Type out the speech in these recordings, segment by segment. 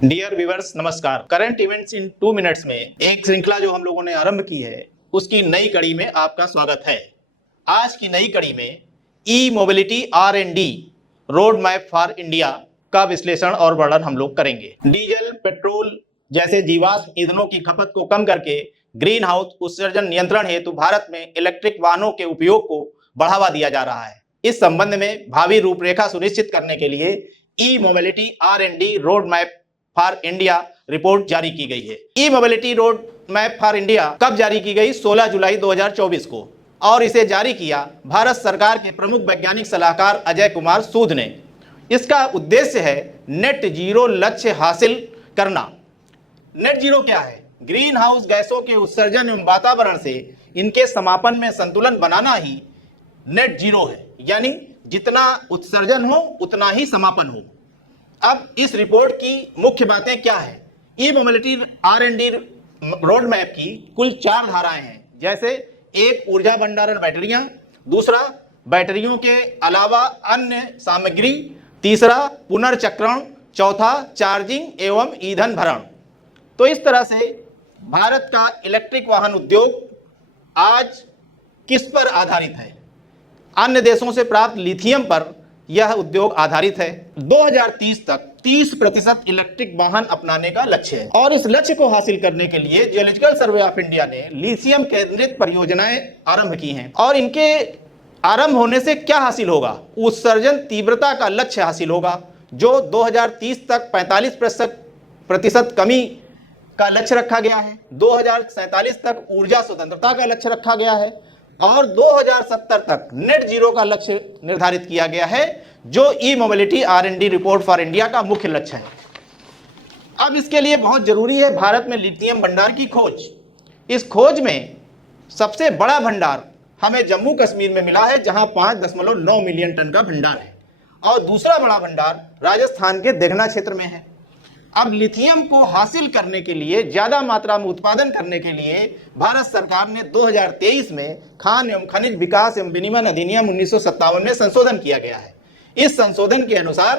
Dear viewers, नमस्कार। Current events in 2 minutes में एक श्रृंखला जो हम लोगों ने आरंभ की है, उसकी नई कड़ी में आपका स्वागत है। आज की नई कड़ी में E mobility R&D road map for India का विश्लेषण और वर्णन हम लोग करेंगे। डीजल, पेट्रोल जैसे जीवाश्म ईंधनों की खपत को कम करके ग्रीन हाउस उत्सर्जन नियंत्रण हेतु भारत में इलेक्ट्रिक वाहनों के उपयोग को बढ़ावा दिया जा रहा है। इस संबंध में भावी रूपरेखा सुनिश्चित करने के लिए E mobility R&D road map for India report जारी की गई है। E mobility road map for India कब जारी की गई? 16 जुलाई 2024 को, और इसे जारी किया भारत सरकार के प्रमुख वैज्ञानिक सलाहकार अजय कुमार सूद ने। इसका उद्देश्य है नेट जीरो लक्ष्य हासिल करना। नेट जीरो क्या है? ग्रीन हाउस गैसों के उत्सर्जन एवं वातावरण से इनके समापन में संतुलन बनाना ही नेट जीरो है, यानी जितना उत्सर्जन हो उतना ही समापन हो। अब इस रिपोर्ट की मुख्य बातें क्या है? E mobility R&D road map की कुल 4 धाराएं हैं, जैसे एक, ऊर्जा भंडारण बैटरियां; दूसरा, बैटरियों के अलावा अन्य सामग्री; तीसरा, पुनर्चक्रण; चौथा, चार्जिंग एवं ईंधन भरण। तो इस तरह से भारत का इलेक्ट्रिक वाहन उद्योग आज किस पर आधारित है? अन्य देशों से प्राप्त लिथियम पर यह उद्योग आधारित है। 2030 तक 30% इलेक्ट्रिक वाहन अपनाने का लक्ष्य है, और इस लक्ष्य को हासिल करने के लिए जियोलॉजिकल सर्वे ऑफ इंडिया ने लिथियम केंद्रित परियोजनाएं आरंभ की हैं। और इनके आरंभ होने से क्या हासिल होगा? उत्सर्जन तीव्रता का लक्ष्य हासिल होगा, जो 2030 तक 45% कमी का लक्ष्य रखा गया है। 2047 तक ऊर्जा स्वतंत्रता का लक्ष्य रखा गया है, और 2070 तक नेट जीरो का लक्ष्य निर्धारित किया गया है, जो E mobility R&D report for India का मुख्य लक्ष्य है। अब इसके लिए बहुत जरूरी है भारत में लिथियम भंडार की खोज। इस खोज में सबसे बड़ा भंडार हमें जम्मू कश्मीर में मिला है, जहां 5.9 मिलियन टन का भंडार है, और दूसरा बड़ा भंडार राजस्थान के देगना क्षेत्र में है। अब लिथियम को हासिल करने के लिए, ज्यादा मात्रा में उत्पादन करने के लिए भारत सरकार ने 2023 में खान एवं खनिज विकास एवं विनिमय अधिनियम 1957 में संशोधन किया गया है। इस संशोधन के अनुसार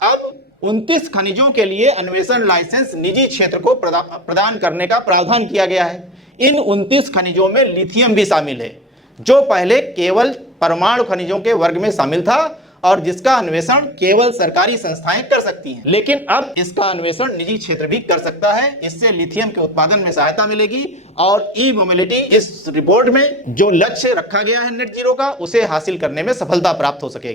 अब 29 खनिजों के लिए अन्वेषण लाइसेंस निजी क्षेत्र को प्रदान करने का प्रावधान किया गया है। इन 29 खनिजों में लिथियम भी शामिल है, जो पहले केवल परमाणु खनिजों के वर्ग में शामिल था और जिसका अन्वेषण केवल सरकारी संस्थाएं कर सकती हैं। लेकिन अब इसका अन्वेषण निजी क्षेत्र भी कर सकता है। इससे लिथियम के उत्पादन में सहायता मिलेगी, और ई मोबिलिटी इस रिपोर्ट में जो लक्ष्य रखा गया है नेट जीरो का, उसे हासिल करने में सफलता प्राप्त हो सकेगी।